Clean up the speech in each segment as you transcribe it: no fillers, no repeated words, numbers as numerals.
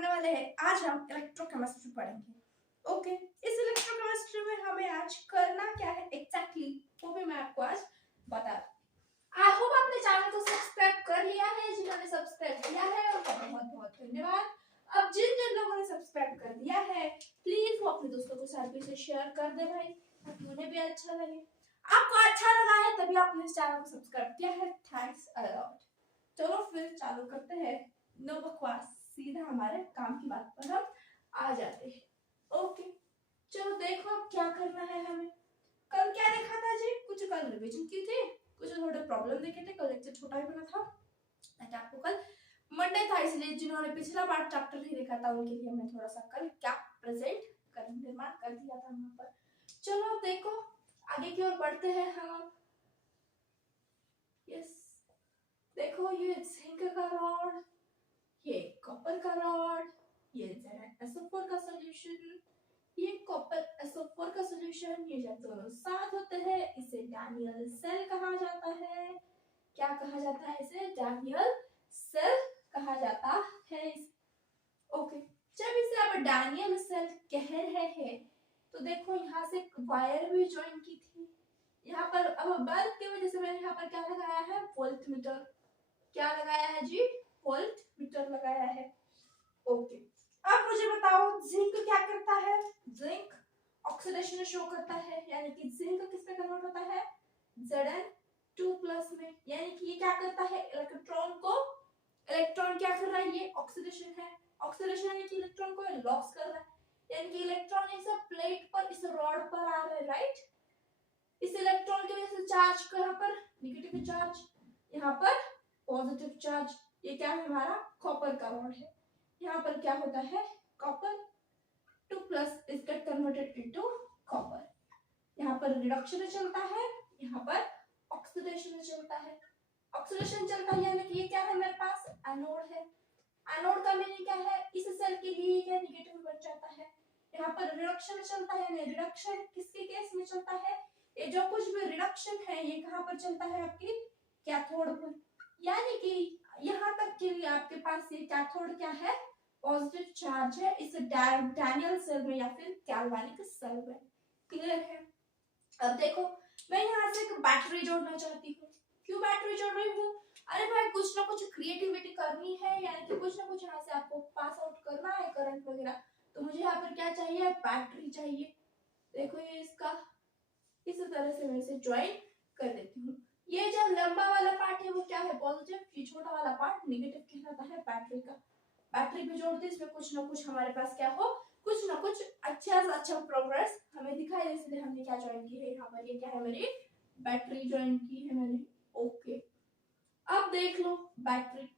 करने वाले हैं। आज हम इलेक्ट्रोकेमिस्ट्री पढ़ेंगे। ओके, इस इलेक्ट्रोकेमिस्ट्री में हमें आज करना क्या है एग्जैक्टली वो भी मैं आपको आज बता दूं। आई होप आपने चैनल को सब्सक्राइब कर लिया है। जिन्होंने सब्सक्राइब किया है उनका बहुत बहुत धन्यवाद। अब जिन जिन लोगों ने सब्सक्राइब कर दिया है प्लीज वो अपने दोस्तों के साथ भी इसे शेयर कर दे भाई, ताकि उन्हें भी अच्छा लगे। आपको अच्छा लगा है तभी आपने इस चैनल को सब्सक्राइब किया है। Thanks a lot. चलो फिर चालू करते हैं। नो बकवास, सीधा हमारे काम की बात पर हम आ जाते हैं। ओके, चलो देखो अब क्या करना है हमें। कल क्या देखा था जी? कुछ कल रिवीजन की थी, कुछ थोड़े प्रॉब्लम देखे थे। कल लेक्चर छोटा ही बना था ताकि आपको कल मंडे था, इसलिए जिन्होंने पिछला पार्ट चैप्टर नहीं देखा था उनके लिए मैं थोड़ा सा कल क्या प्रेजेंट कर निर्माण कर दिया था वहां पर। चलो देखो आगे की ओर बढ़ते हैं हम। यस, देखो ये जिंक का रॉड, ये कॉपर का रॉड, ये ZnSO4 का सॉल्यूशन, ये कॉपर SO4 का सॉल्यूशन। ये जब दोनों साथ होते हैं इसे डैनियल सेल कहा जाता है। क्या कहा जाता है इसे? डैनियल सेल कहा जाता है। ओके, जब इसे आप डैनियल सेल कह रहे हैं तो देखो यहाँ से वायर भी ज्वाइन की थी। यहाँ पर अब बल्ब की वजह से मैंने यहाँ पर क्या लगाया है? Volt meter. क्या लगाया है जी? वोल्ट मीटर लगाया है। ओके, अब मुझे बताओ जिंक क्या करता है? जिंक ऑक्सीडेशन शो करता है, यानी कि जिंक किस में कन्वर्ट होता है? Zn2+ में। यानी कि ये क्या करता है? इलेक्ट्रॉन को, इलेक्ट्रॉन क्या कर रहा है? ये ऑक्सीडेशन है। ऑक्सीडेशन यानी कि इलेक्ट्रॉन को लॉस कर रहा है, यानी कि इलेक्ट्रॉन इस प्लेट पर, इस रॉड पर आ रहा है, राइट। इस इलेक्ट्रॉन की वजह से चार्ज को यहाँ पर नेगेटिव चार्ज, यहाँ पर पॉजिटिव चार्ज। ये क्या है? हमारा कॉपर का रॉड है। यहाँ पर क्या होता है? Copper 2+ is get converted into copper. यहाँ पर रिडक्शन चलता है, यहाँ पर ऑक्सीडेशन चलता है। ऑक्सीडेशन चलता है यानी कि ये क्या है? मेरे पास एनोड है। एनोड का मीनिंग क्या है? इस सेल के लिए क्या नेगेटिव बन जाता है। यहाँ पर रिडक्शन चलता है, यानी रिडक्शन किसके केस में चलता है? ये जो कुछ भी रिडक्शन है ये कहाँ पर चलता है? आपकी कैथोड पर। यानी कि यहाँ तक के लिए आपके पास ये कैथोड क्या है? पॉजिटिव चार्ज है इस डैनियल सेल में या फिर गैल्वेनिक सेल में। क्लियर है? अब देखो मैं यहाँ से एक बैटरी जोड़ना चाहती हूँ। क्यों बैटरी जोड़ रही हूँ? अरे भाई कुछ ना कुछ क्रिएटिविटी करनी है, यानी कि कुछ ना कुछ यहाँ से आपको पास आउट करना है करंट वगैरह, तो मुझे यहाँ पर क्या चाहिए? बैटरी चाहिए। देखो ये इसका इस तरह से मैं इसे ज्वाइन कर देती हूँ। ये जो लंबा वाला पार्ट है वो क्या है? पॉजिटिव। ये छोटा वाला पार्ट नेगेटिव कहलाता है बैटरी का। बैटरी भी जोड़ते इसमें कुछ ना कुछ हमारे पास क्या हो? कुछ ना कुछ अच्छा से अच्छा प्रोग्रेस हमें दिखाई दे, इसलिए हमने क्या ज्वाइन की है यहाँ पर? ये क्या है? मेरी बैटरी ज्वाइन की है मैंने। ओके, अब देख लो बैटरी।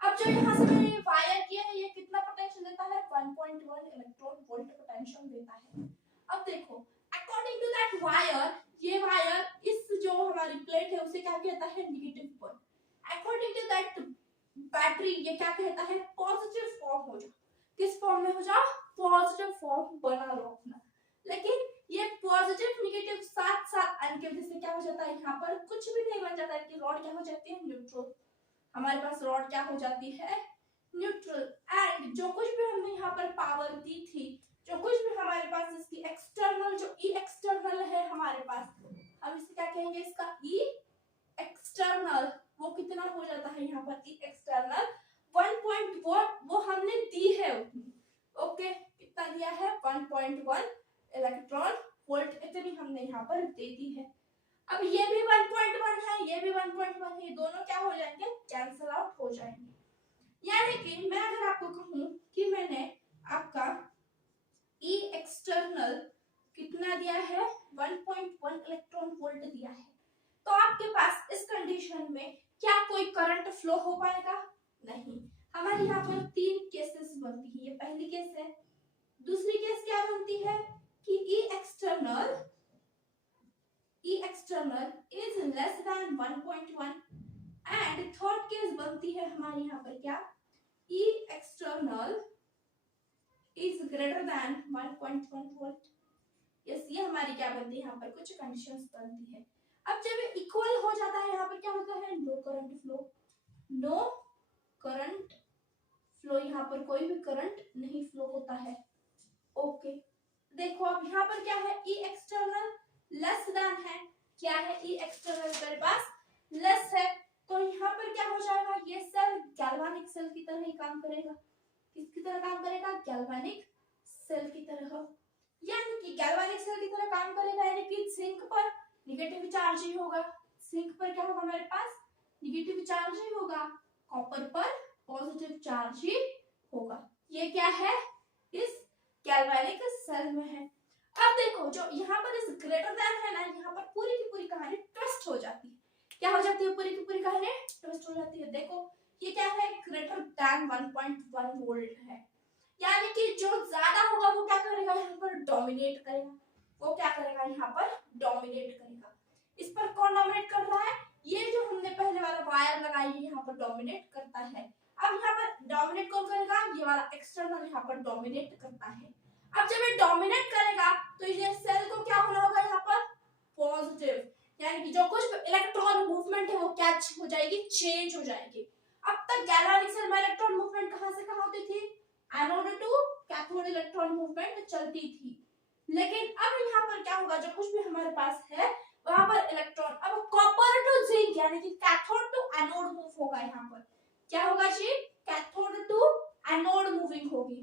अब जो यहाँ से मैंने वायर किया है ये कितना पोटेंशियल देता है? 1.1 इलेक्ट्रॉन वोल्ट पोटेंशियल देता है। अब देखो अकॉर्डिंग टू दैट वायर, ये वायर इस जो हमारी प्लेट है उसे क्या कहता है? नेगेटिव पर। अकॉर्डिंग टू दैट बैटरी ये क्या कहता है? पॉजिटिव फॉर्म हो जाओ। किस फॉर्म में हो जाओ? पॉजिटिव फॉर्म बना लो अपना। लेकिन ये पॉजिटिव नेगेटिव साथ साथ आने की वजह से क्या हो जाता है? यहाँ पर कुछ भी नहीं बन जाता है कि रॉड क्या हो जाती है? न्यूट्रल। हमारे पास रॉड क्या हो जाती है? न्यूट्रल। एंड जो कुछ भी हमने यहाँ पर पावर दी थी, जो कुछ भी हमारे पास इसकी एक्सटर्नल जो ई एक्सटर्नल है हमारे पास, हम इसे क्या कहेंगे? इसका ई एक्सटर्नल। वो कितना हो जाता है यहाँ पर? ई एक्सटर्नल 1.1 वो हमने दी है उतनी। ओके, कितना दिया है? 1.1 इलेक्ट्रॉन वोल्ट इतनी हमने यहाँ पर दे दी है। अब ये भी 1.1 है, ये भी 1.1 है, ये दोनों क्या हो जाएंगे? कैंसल आउट हो जाएंगे। यानी कि मैं अगर आपको कहूं कि मैंने आपका ई एक्सटर्नल कितना दिया है? 1.1 इलेक्ट्रॉन वोल्ट दिया है, तो आपके पास इस कंडीशन में क्या कोई करंट फ्लो हो पाएगा? नहीं। हमारे यहाँ पर तीन केसेस बनती है। ये पहली केस है। दूसरी केस क्या बनती है? कि E external is less than 1.1 and third case बनती है हमारे यहाँ पर क्या? E external is greater than 1.1 volt. Yes, ये हमारी क्या बनती है? यहाँ पर कुछ कंडीशंस बनती है। अब जब ये इक्वल हो जाता है यहाँ पर क्या होता है? No current flow. No current flow flow, यहाँ पर कोई भी करंट नहीं फ्लो होता है। ओके, देखो अब यहाँ पर क्या है, ई एक्सटर्नल लेस देन है। क्या है, ई एक्सटर्नल मेरे पास लेस है, तो यहाँ पर क्या हो जाएगा, ये सेल गैल्वेनिक सेल की तरह ही काम करेगा। किसकी तरह काम करेगा, गैल्वेनिक सेल की तरह। यानी कि गैल्वेनिक सेल की तरह काम करेगा, यानी कि जिंक पर नेगेटिव चार्ज ही होगा। जिंक पर क्या होगा मेरे पास, नेगेटिव चार्ज ही होगा। कॉपर पर पॉजिटिव चार्ज ही होगा। ये क्या है, इस गैल्वेनिक सेल में है। अब देखो जो यहाँ पर इस ग्रेटर देन है ना, यहाँ पर पूरी की पूरी कहानी ट्विस्ट हो जाती है। क्या हो जाती है, पूरी की पूरी कहानी ट्विस्ट हो जाती है। देखो ये क्या है, ग्रेटर देन 1.1 वोल्ट है, यानी कि जो ज्यादा होगा वो क्या करेगा, यहाँ पर डोमिनेट करेगा। वो क्या करेगा, यहाँ पर डोमिनेट करेगा। इस पर कौन डोमिनेट कर रहा है, ये जो हमने पहले वाला वायर लगाई है यहाँ पर डोमिनेट करता है। अब यहाँ पर डोमिनेट कौन करेगा, ये वाला एक्सटर्नल यहाँ पर डोमिनेट करता है। अब जब ये डोमिनेट करेगा तो ये सेल को क्या होना होगा, यहाँ पर पॉजिटिव, यानी कि जो कुछ इलेक्ट्रॉन मूवमेंट है वो कैच हो जाएगी, चेंज हो जाएगी। अब तक गैल्वेनिक सेल में इलेक्ट्रॉन मूवमेंट कहां से कहां होती थी, anode to cathode electron movement चलती थी। लेकिन अब यहाँ पर क्या होगा, जो कुछ भी हमारे पास है वहां पर इलेक्ट्रॉन अब कॉपर टू जिंक, यानी कि कैथोड टू एनोड मूव होगा। यहाँ पर क्या होगा जी, कैथोड टू एनोड मूविंग होगी।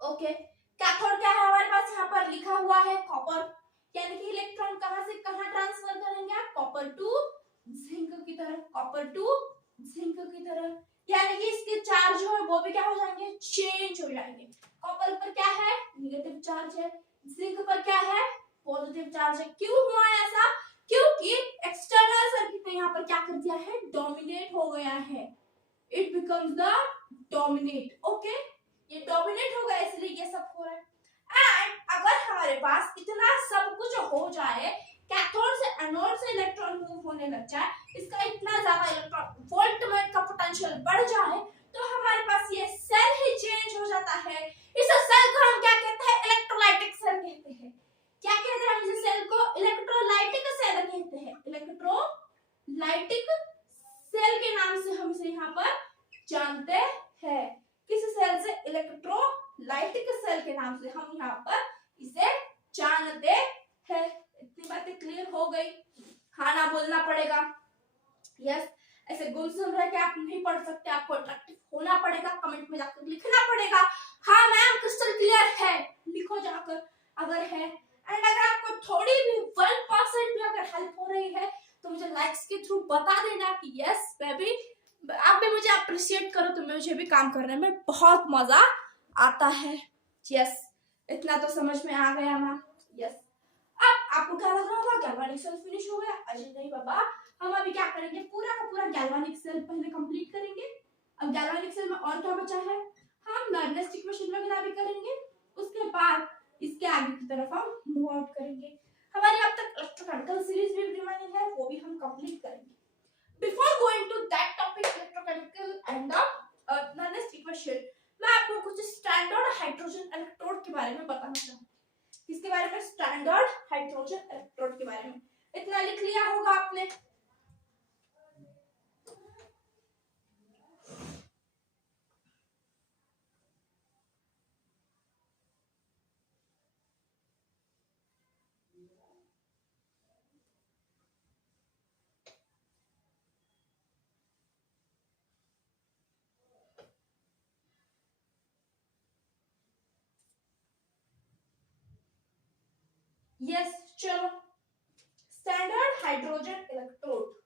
ओके, कैथोड क्या है हमारे पास, यहाँ पर लिखा हुआ है कॉपर, यानी कि इलेक्ट्रॉन कहां से कहां ट्रांसफर करेंगे आप, कॉपर टू जिंक की तरफ, कॉपर टू जिंक की तरफ, यानी कि इसके चार्ज जो है वो भी क्या हो जाएंगे, चेंज हो जाएंगे। कॉपर पर क्या है, नेगेटिव चार्ज है, जिंक पर क्या है, पॉजिटिव चार्ज है। क्यों हुआ ऐसा, क्योंकि एक्सटर्नल सर्किट ने यहाँ पर क्या कर दिया है, डोमिनेट हो गया है। It becomes the dominate. Okay, ये डोमिनेट हो गया इसलिए ये सब हो रहा है। एंड अगर हमारे पास इतना सब कुछ हो जाए, कैथोड से एनोड से इलेक्ट्रॉन मूव होने लग जाए, इसका इतना ज्यादा इलेक्ट्रॉन वोल्ट में का पोटेंशियल बढ़ जाए, तो हमारे पास ये सेल ही चेंज हो जाता है। इस सेल को हम क्या कहते हैं, इलेक्ट्रोलाइटिक सेल कहते हैं। क्या कहते हैं हम इस सेल को, इलेक्ट्रोलाइटिक सेल कहते हैं। इलेक्ट्रोलाइटिक सेल के नाम से हम इसे यहाँ पर जानते हैं। किस सेल से, इलेक्ट्रोलाइटिक सेल के नाम से हम यहाँ पर इसे जानते हैं। इतनी बातें क्लियर हो गई, खाना बोलना पड़ेगा। यस, ऐसे गुमसुम रह के आप नहीं पढ़ सकते, आपको अट्रैक्टिव होना पड़ेगा, कमेंट में जाकर लिखना पड़ेगा, हाँ मैम क्रिस्टल क्लियर है, लिखो जाकर अगर है। एंड अगर आपको थोड़ी भी 1% भी अगर हेल्प हो रही है तो मुझे लाइक्स के थ्रू बता देना कि यस बेबी, आप भी मुझे अप्रिशिएट करो तो मुझे भी काम करने में बहुत मजा आता है। यस, इतना तो समझ में आ गया मैम। यस, अब आपको क्या लग रहा होगा, गैल्वेनिक सेल फिनिश हो गया। अजय नहीं बाबा, हम अभी क्या करेंगे, पूरा का पूरा गैल्वेनिक सेल पहले कंप्लीट करेंगे। अब गैल्वेनिक सेल में और क्या बचा है, हम नर्नेस्ट इक्वेशन वगैरह भी करेंगे, उसके बाद इसके आगे की तरफ हम मूव आउट करेंगे। हमारी अब तक इलेक्ट्रोकेमिकल सीरीज भी रिमेनिंग है, वो भी हम कंप्लीट करेंगे। Before going to that topic electrochemical and the Nernst equation, मैं आपको कुछ स्टैंडर्ड हाइड्रोजन इलेक्ट्रोड के बारे में बताना चाहूंगी। किसके बारे में, स्टैंडर्ड हाइड्रोजन इलेक्ट्रोड के बारे में। इतना लिख लिया होगा आपने। यस, चलो standard hydrogen electrode.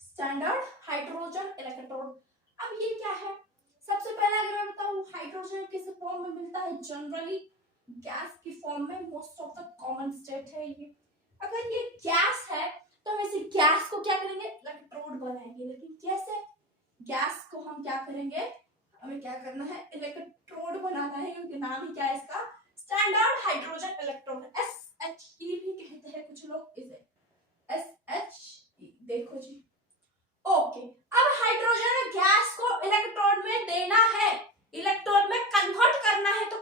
Standard hydrogen electrode, अब ये क्या है, सबसे पहले अगर मैं बताऊं हाइड्रोजन किस फॉर्म में मिलता है, जनरली गैस की फॉर्म में, most of the common state है ये। अगर ये गैस है तो हम इसे गैस को क्या करेंगे, इलेक्ट्रोड बनाएंगे। लेकिन कैसे, गैस को हम क्या करेंगे, हमें क्या करना है, इलेक्ट्रोड बनाना है, क्योंकि नाम ही क्या है इसका, स्टैंडर्ड हाइड्रोजन इलेक्ट्रोड। SHE भी कहते हैं कुछ लोग इसे, SHE। देखो जी, ओके, अब हाइड्रोजन गैस को इलेक्ट्रोड में देना है, इलेक्ट्रोड में कन्वर्ट करना है, तो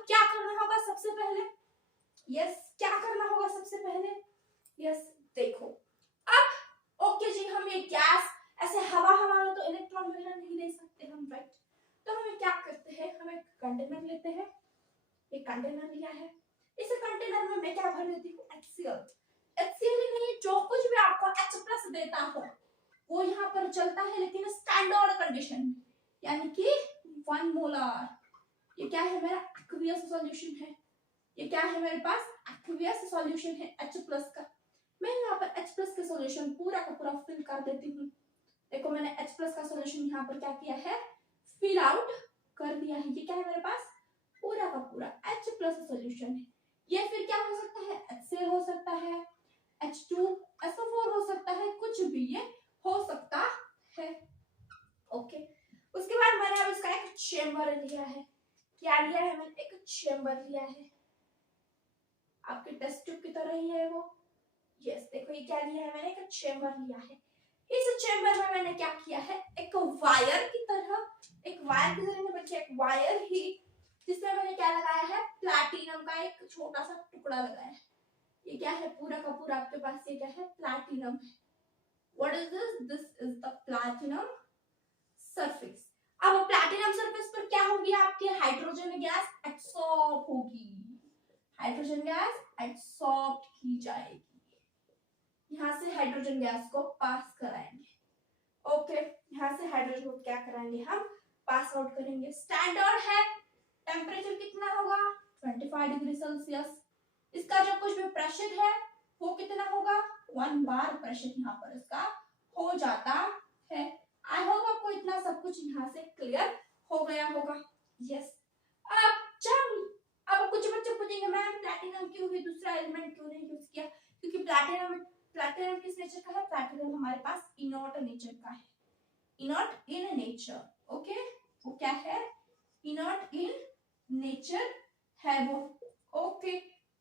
हम एक कंटेनर लेते हैं, एक कंटेनर लिया है, इस कंटेनर में मैं क्या भर देती हूँ, HCl। HCl ही नहीं, जो कुछ भी आपको H+ देता हो वो यहाँ पर चलता है, लेकिन स्टैंडर्ड कंडीशन में, यानी कि 1 मोलर। ये क्या है, मेरा एक्वियस सॉल्यूशन है। ये क्या है, मेरे पास एक्वियस सॉल्यूशन है H+ का। मैं यहाँ पर H+ का सॉल्यूशन पूरा का पूरा फिल कर देती हूँ। देखो मैंने H+ का सॉल्यूशन यहाँ पर क्या किया है, फिल आउट कर दिया है। ये क्या है, मेरे पास पूरा का पूरा H+ सॉल्यूशन है। ये फिर क्या हो सकता है, HCl हो सकता है, H2SO4 हो सकता है, कुछ भी ये हो सकता है। ओके, उसके बाद मैंने अब इसका एक चेंबर लिया है। क्या लिया है, मैंने एक चेंबर लिया है, आपके टेस्ट ट्यूब की तरह ही है वो। यस, देखो ये क्या लिया है, मैंने एक चेंबर लिया है। इस चेंबर में मैंने क्या किया है, एक वायर की तरह, एक वायर की तरह बच्चे, एक वायर ही, जिसमें मैंने क्या लगाया है, प्लैटिनम का एक छोटा सा टुकड़ा लगाया है। ये क्या है, पूरा का पूरा आपके पास ये क्या है, प्लैटिनम है। What is this, this is the platinum surface. अब प्लैटिनम सरफेस पर क्या होगी, आपके हाइड्रोजन गैस एब्सॉर्ब होगी, हाइड्रोजन गैस एब्सॉर्ब की जाएगी। यहाँ से हाइड्रोजन गैस को पास कराएंगे। ओके, यहाँ से हाइड्रोजन को क्या कराएंगे, हम पास आउट करेंगे। स्टैंडर्ड है, टेम्परेचर कितना होगा, 25 डिग्री सेल्सियस। इसका जो कुछ भी प्रेशर है वो कितना होगा, 1 बार प्रेशर यहाँ पर इसका हो जाता है। आई होप आपको इतना सब कुछ यहाँ से क्लियर हो गया होगा। यस, अब कुछ बच्चे पूछेंगे मैम प्लैटिनम क्यों है, दूसरा एलिमेंट क्यों नहीं यूज किया, क्योंकि प्लैटिनम किस नेचर का है, प्लैटिनम हमारे पास इनर्ट नेचर का है, इनर्ट इन नेचर। ओके, वो क्या है, इनर्ट इन नेचर है वो। ओके,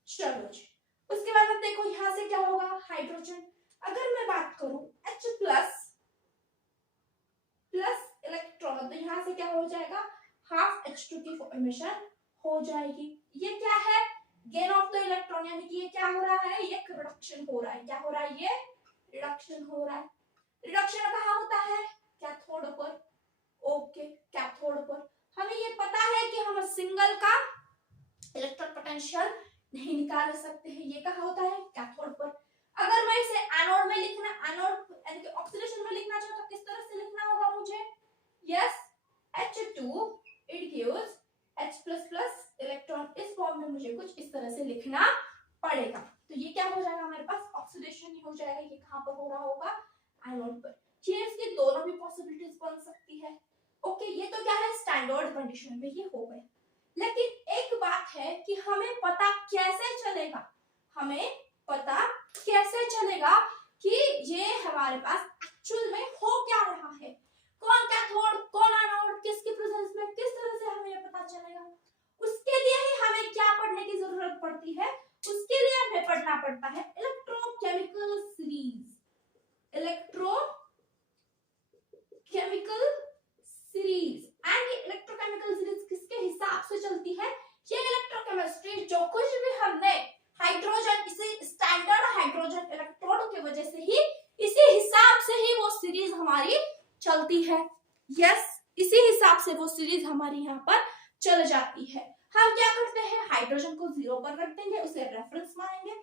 चलो जी, उसके बाद अब देखो यहाँ से क्या होगा, हाइड्रोजन। अगर मैं बात करूं H+ प्लस इलेक्ट्रॉन, तो यहाँ से क्या हो जाएगा, हाफ H2 की फॉर्मेशन हो जाएगी। ये क्या है, गेन ऑफ द इलेक्ट्रॉन, यानी कि ये क्या हो रहा है, ये रिडक्शन हो रहा है। क्या हो रहा है, ये रिडक्शन हो रहा है। रिडक्शन कहाँ होता है, कैथोड पर। ओके, कैथोड पर हमें ये पता है कि हम सिंगल का इलेक्ट्रॉन पोटेंशियल नहीं निकाल सकते हैं, ये कहाँ होता है, कैथोड पर। अगर मैं इसे एनोड में लिखना, एनोड यानी कि ऑक्सीडेशन में लिखना चाहता हूं, किस तरह से लिखना होगा मुझे, yes, H2 it gives H++ electron. इस फॉर्म में मुझे कुछ इस तरह से लिखना पड़ेगा। तो ये क्या हो जाएगा, हमारे पास ऑक्सीडेशन ही हो जाएगा। ये कहां पर हो रहा होगा, एनोड पर। चेयर्स की दोनों भी पॉसिबिलिटीज बन सकती है। ओके, ये तो क्या है, स्टैंडर्ड कंडीशन में ये हो गया। लेकिन एक बात है कि हमें पता कैसे चलेगा, हमें पता कैसे चलेगा कि ये हमारे पास एक्चुअल में हो क्या रहा है, कौन कैथोड कौन एनोड, किसकी प्रेजेंस में, किस तरह से हमें ये पता चलेगा। उसके लिए ही हमें क्या पढ़ने की जरूरत पड़ती है, उसके लिए हमें पढ़ना पड़ता है electrochemical series. Electrochemical series, and ये इलेक्ट्रोकेमिकल सीरीज किसके हिसाब से चलती है, ये इलेक्ट्रोकेमिस्ट्री, जो कुछ भी हमने हाइड्रोजन, इसे स्टैंडर्ड हाइड्रोजन इलेक्ट्रोड की वजह से ही, इसी हिसाब से ही वो सीरीज हमारी चलती है। यस, इसी हिसाब से वो सीरीज हमारी यहाँ पर चल जाती है। हम क्या करते हैं, हाइड्रोजन को 0 पर रख देंगे, उसे रेफरेंस मानेंगे,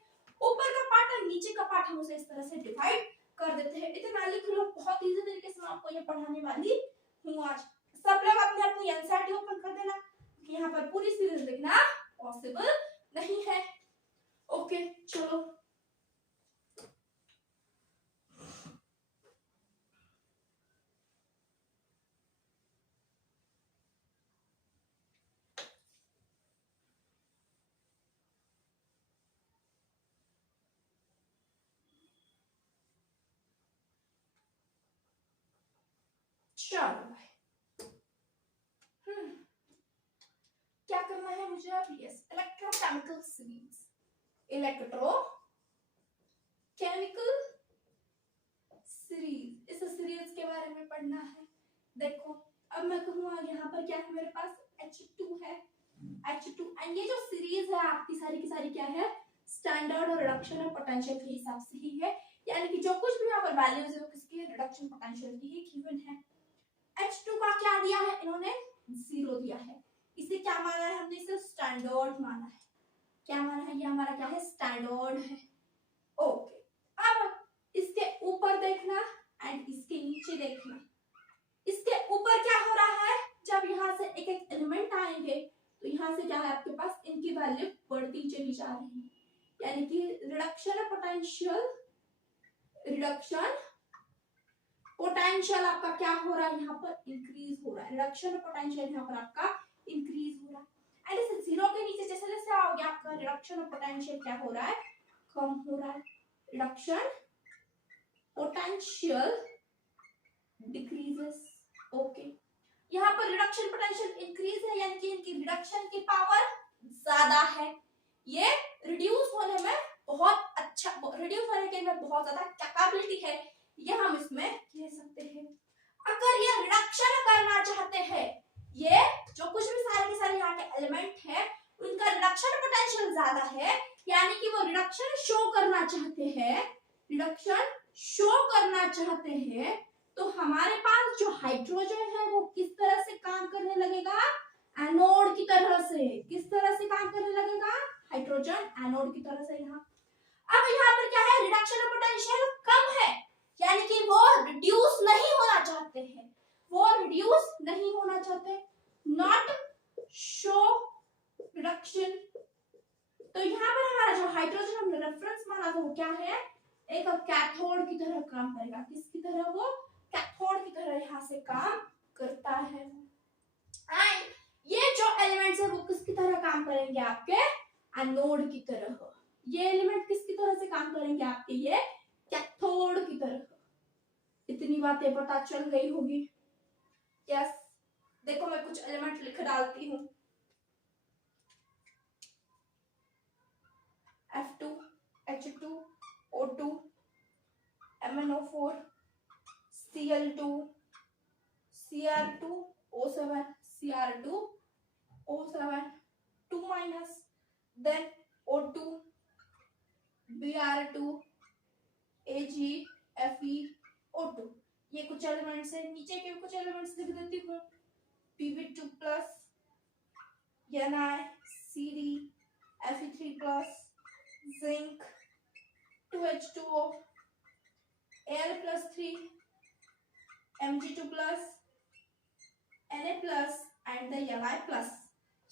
ऊपर का पार्ट और नीचे का पार्ट हम उसे इस तरह से डिवाइड कर देते हैं। इतना लिख लो, बहुत इजी तरीके से मैं आपको ये पढ़ाने वाली हूँ आज। सब लोग अपने अपनी एनसीईआरटी ओपन कर देना, यहाँ पर पूरी सीरीज लिखना पॉसिबल नहीं है। ओके, चलो चलो भाई, क्या करना है मुझे अब, yes, electrochemical series, electrochemical series, इस सीरीज के बारे में पढ़ना है। देखो अब मैं कहूँगा यहाँ पर क्या है, मेरे पास H2 है, H2, एंड ये जो सीरीज है आपकी सारी की सारी क्या है, स्टैंडर्ड और रिडक्शन और पोटेंशियल के हिसाब से ही है, यानी कि जो कुछ भी यहाँ पर वैल्यूज है वो किसकी है, रिडक्शन पोटेंशियल की ही गिवन है। H2 का क्या दिया है इन्होंने, 0 दिया है। इसे क्या माना है हमने, इसे स्टैंडर्ड माना है। क्या माना है, ये हमारा क्या है, स्टैंडर्ड है। ओके, अब इसके ऊपर देखना एंड इसके नीचे देखना। इसके ऊपर क्या हो रहा है, जब यहाँ से एक एक एलिमेंट आएंगे तो यहाँ से क्या है आपके पास, इनकी वैल्यू बढ़ती चली जा रही है, यानी कि रिडक्शन पोटेंशियल आपका क्या हो रहा है, यहाँ पर इंक्रीज हो रहा है। रिडक्शन पोटेंशियल यहाँ पर आपका इंक्रीज हो रहा है। एंड इस जीरो के नीचे जैसे जैसे आओगे आपका रिडक्शन पोटेंशियल क्या हो रहा है, कम हो रहा है। Reduction potential decreases. ओके, यहाँ पर रिडक्शन पोटेंशियल इंक्रीज है, यानी कि इनकी रिडक्शन की पावर ज्यादा है। ये रिड्यूस होने में बहुत अच्छा, रिड्यूस होने के में बहुत ज्यादा कैपेबिलिटी है, ये हम इसमें कह सकते हैं। अगर ये रिडक्शन करना चाहते हैं, ये जो कुछ भी सारे के सारे यहाँ के एलिमेंट है उनका रिडक्शन पोटेंशियल ज्यादा है, यानी कि वो रिडक्शन शो करना चाहते हैं, रिडक्शन शो करना चाहते हैं, तो हमारे पास जो हाइड्रोजन है वो किस तरह से काम करने लगेगा, एनोड की तरह से। किस तरह से काम करने लगेगा, हाइड्रोजन एनोड की तरह से। यहाँ अब यहाँ पर क्या है, रिडक्शन पोटेंशियल कम है, यानी कि वो रिड्यूस नहीं होना चाहते हैं, वो रिड्यूस नहीं होना चाहते, नॉट शो रिडक्शन। तो यहाँ पर हमारा जो हाइड्रोजन हमने रेफरेंस माना था वो क्या है, एक कैथोड की तरह काम करेगा। किसकी तरह, वो कैथोड की तरह यहाँ से काम करता है। एंड ये जो एलिमेंट्स है वो किसकी तरह काम करेंगे, आपके एनोड की तरह। ये एलिमेंट किसकी तरह से काम करेंगे, आपके ये कैथोड की तरह। इतनी बातें पता चल गई होगी। यस, देखो मैं कुछ एलिमेंट लिख डालती हूँ। F2, H2, O2, MnO4, Cl2, Cr2, O7, Cr2, O7, 2 minus, then O2, Br2, Ag, Fe, O2। ये कुछ एलिमेंट्स है। नीचे के कुछ एलिमेंट्स लिख देती हूँ, Pb2 plus, Ni, Cd, Fe3 plus, zinc, 2H2O, Al plus 3, Mg2 plus, Na plus and the Ni plus।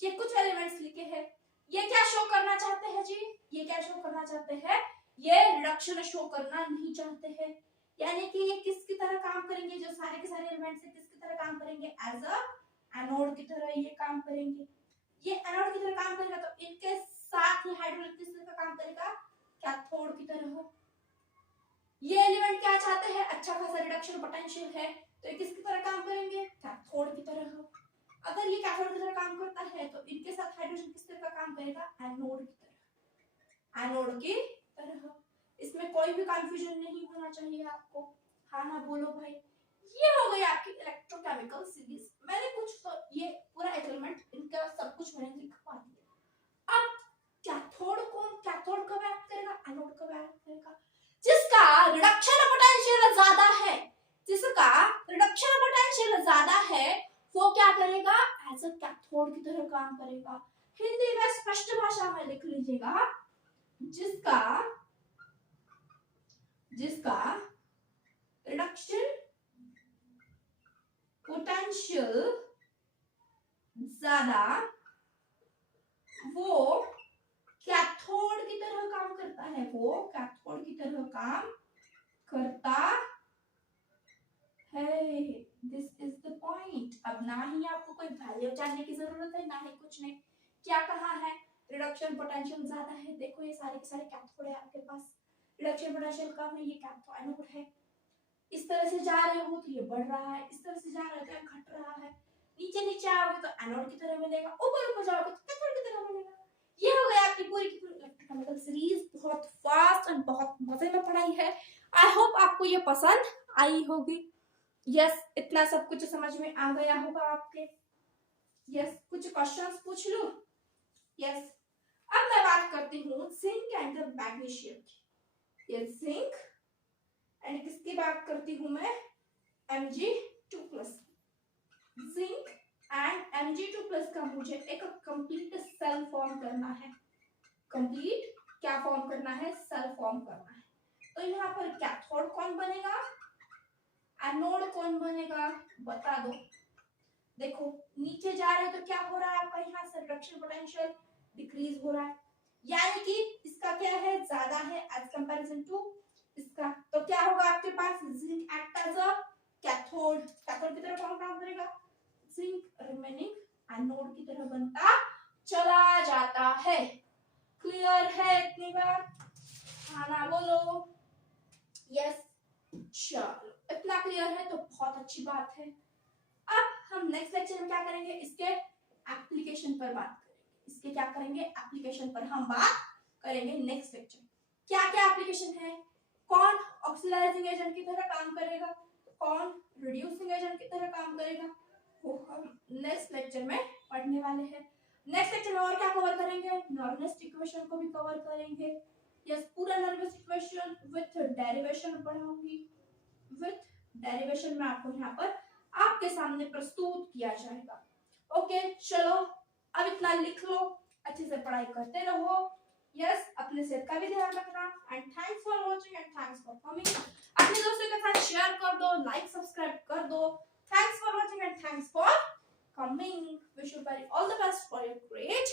ये कुछ एलिमेंट्स लिखे हैं। ये क्या शो करना चाहते हैं जी, ये क्या शो करना चाहते हैं, ये रिडक्शन शो करना नहीं चाहते हैं, यानी कि ये किसकी तरह काम करेंगे, जो सारे के सारे एलिमेंट्स है किसकी तरह काम करेंगे, एज अ एनोड की तरह ये काम करेंगे। ये एनोड की तरह काम करेगा तो इनके साथ ही हाइड्रोजन किस तरह काम करेगा, कैथोड की तरह। ये एलिमेंट क्या चाहते हैं, अच्छा खासा रिडक्शन पोटेंशियल है, तो ये किसकी तरह काम करेंगे, कैथोड की तरह। अगर ये कैथोड की तरह काम करता है तो इनके साथ हाइड्रोजन किस तरह का काम करेगा, एनोड की तरह। एनोड की तरह। इसमें कोई भी कंफ्यूजन नहीं होना चाहिए आपको। हाँ ना बोलो भाई। ये हो गई आपकी इलेक्ट्रोकेमिकल सीरीज। मैंने कुछ तो ये पूरा एलिमेंट इनका सब कुछ मैंने लिखवा दिया। अब कैथोड कब एक्ट करेगा, एनोड कब एक्ट करेगा, जिसका रिडक्शन पोटेंशियल ज्यादा है, जिसका रिडक्शन पोटेंशियल ज्यादा है वो क्या करेगा, एज अ कैथोड की तरह काम करेगा। हिंदी में स्पष्ट भाषा में लिख लीजिएगा, जिसका रिडक्शन पोटेंशियल ज्यादा, वो कैथोड की तरह काम करता है, वो कैथोड की तरह काम करता है। This is the point. अब ना ही आपको कोई वैल्यू जानने की जरूरत है, ना ही कुछ नहीं। क्या कहा है, रिडक्शन पोटेंशियल ज्यादा है। देखो ये सारे के सारे कैथोड है आपके पास, रिडक्शन पोटेंशियल कम है, ये कैथोड एनोड है। इस तरह से जा रहे हो तो ये बढ़ रहा है, इस तरह से जा रहे हो तो ये घट रहा है। नीचे नीचे आओगे तो एनोड की तरह मिलेगा, ऊपर ऊपर जाओगे तो कैथोड की तरह मिलेगा। ये हो गया आपकी पूरी की पूरी इलेक्ट्रोकेमिकल सीरीज। बहुत फास्ट और बहुत मजे में पढ़ाई है। आई होप आपको ये पसंद आई होगी। यस, इतना सब कुछ समझ में आ गया होगा आपके। यस, कुछ क्वेश्चंस पूछ लूं। यस, अब मैं बात करती हूँ जिंक एंड मैग्नीशियम की। यस, जिंक एंड किसकी बात करती हूँ मैं, Mg2+। जिंक एंड Mg2+ का मुझे एक कंप्लीट सेल फॉर्म करना है। कंप्लीट क्या फॉर्म करना है? सेल फॉर्म करना है। तो यहाँ पर कैथोड कौन बनेगा, एनोड कौन बनेगा, बता दो। देखो नीचे जा रहे हो तो क्या हो रहा है आपका, यहाँ से रिडक्शन पोटेंशियल डिक्रीज हो रहा है, यानी कि इसका क्या है, ज्यादा है एज कंपैरिजन टू इसका। तो क्या होगा आपके पास, zinc act as a cathode, cathode की तरह कौन काम करेगा, जिंक रिमेनिंग एनोड की तरह बनता चला जाता है। क्लियर है इतनी बार? खाना बोलो यस। चलो इतना क्लियर है तो बहुत अच्छी बात है। अब हम नेक्स्ट लेक्चर में क्या करेंगे, इसके एप्लीकेशन पर बात करेंगे। इसके क्या करेंगे, एप्लीकेशन पर हम बात करेंगे नेक्स्ट लेक्चर। क्या क्या एप्लीकेशन है, कौन ऑक्सीडाइजिंग एजेंट की तरह काम करेगा, कौन रिड्यूसिंग एजेंट की तरह काम करेगा, वो हम नेक्स्ट लेक्चर में पढ़ने वाले हैं। नेक्स्ट लेक्चर में और क्या कवर करेंगे, नॉर्मलिस्ट इक्वेशन को भी कवर करेंगे। यस, पूरा नॉर्मलिस्ट इक्वेशन विथ डेरिवेशन पढ़ाऊंगी। विथ डेरिवेशन में आपको यहाँ पर आपके सामने प्रस्तुत किया जाएगा। ओके चलो अब इतना लिख लो, अच्छे से पढ़ाई करते रहो। यस, अपने सेहत का भी ध्यान रखना। And thanks for watching and thanks for coming. अपने दोस्तों के साथ शेयर कर दो, लाइक सब्सक्राइब कर दो। Thanks for watching and thanks for coming. Wish you very all the best for your great